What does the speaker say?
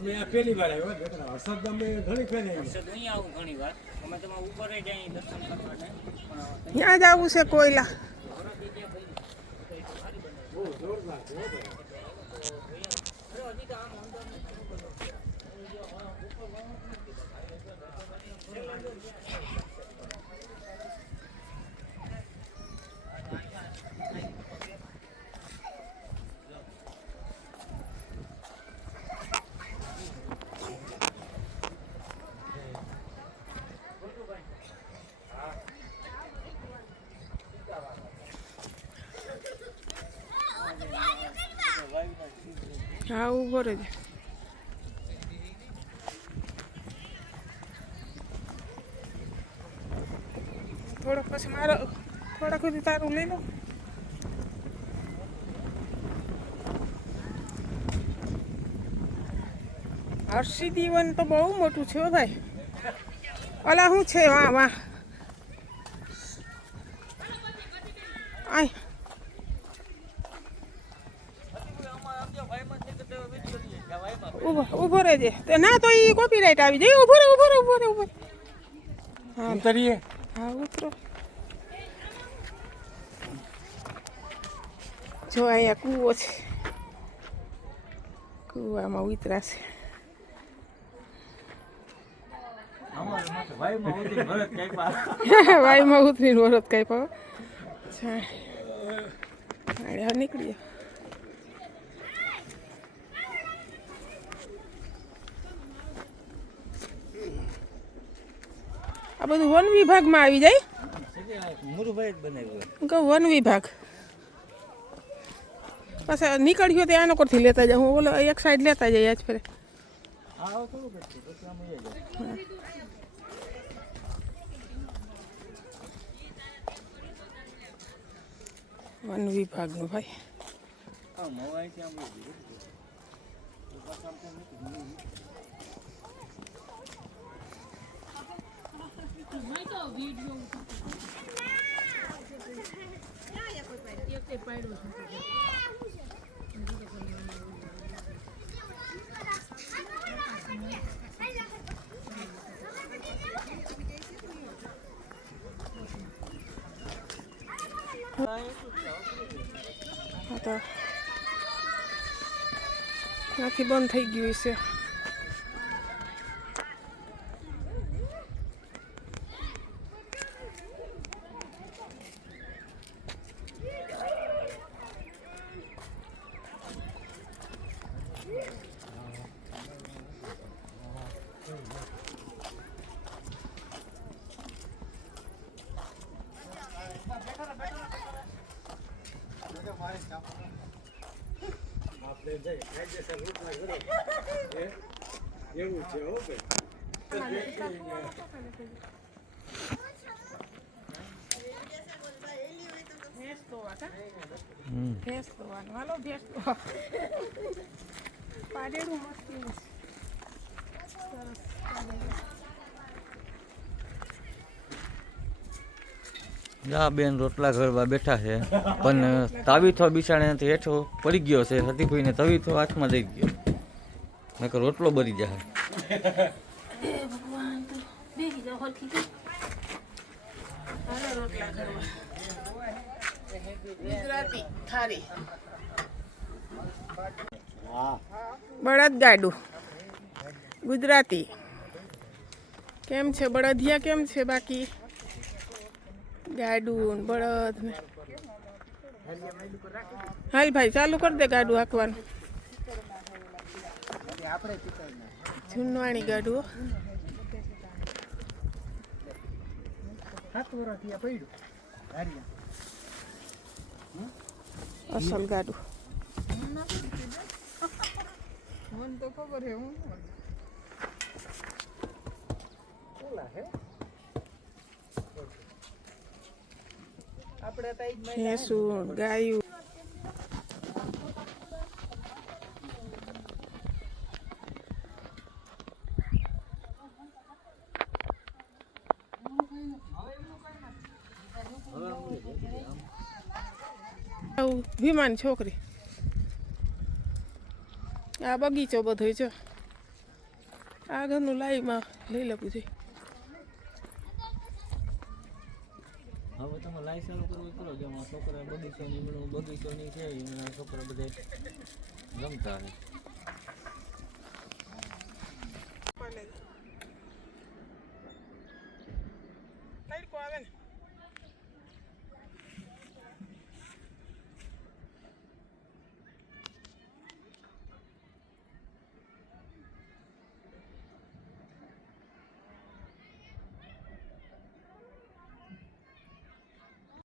અમે આ પહેલી વાર આવ્યા બેટા હર્ષદ અમે ઘણી ફેર આવ્યા હર્ષદ અહીં આવું ઘણી વાર અમે તમારા ઉપર જઈએ દર્શન કરવા પણ ત્યાં જ આવું છે કોયલા. બહુ જોરદાર છે હો ભાઈ હા ઉભો રહેજે. થોડોક પછી મારો થોડાક સુધી તારું લઈ લો. હર્ષિદી વન તો બહુ મોટું છે હો ભાઈ. ઓલા શું છે વાહ વાહ આય ઉભો રહેજે. ના તો એ કોપીરાઇટ આવી જાય. ઉભો રે ઉભો રે ઉભો રે ઉભો રે. હા ઉતરીએ હા ઉતરો. જો અહીંયા કૂવો છે. કૂવામાં ઉતરાશે. વાયમાં ઉતરીને વરત કાપ્યો. હા નીકળીએ. આ બધું વન વિભાગમાં આવી જાય. મુરુભાઈ જ બનાવ્યું કહું વન વિભાગ પાછા નીકળ્યો તે આનો કરથી લેતા જાય. હું ઓલો એક સાઈડ લેતા જઈએ આજ ફરે. વન વિભાગનું ભાઈ. તો ત્યાંથી બંધ થઈ ગયું છે. એવું છે હો ભાઈ ભેંસ દોવાનું હાલો ભેંસ દોવા પાડેલું મસ્તી જા બેન રોટલા ઘરવા બેઠા છે પણ તાવીથો બિછાણે હેઠો પડી ગયો છે. હતીભાઈને તવીથો હાથમાં દઈ ગયો. મેં કહ્યું રોટલો બરી જાય. ગુજરાતી થારી બળદ ગાડું ગુજરાતી કેમ છે? બળદિયા કેમ છે? બાકી ગાડું બળદ ને હાલ ભાઈ ચાલુ કરી દે ગાડું હાંકવાનું. જૂનવાણી ગાડું અસલ ગાડું. ભેંસું ગાયું વિમાન છોકરી. આ બગીચો બધો છે. આગળનું લાઈવમાં લઈ લેવું જોઈએ. હવે તમે લાઈવ ચાલુ કરવું કરો, જેમાં છોકરા બગીચોની છે, એના છોકરા બધા રમતા હોય.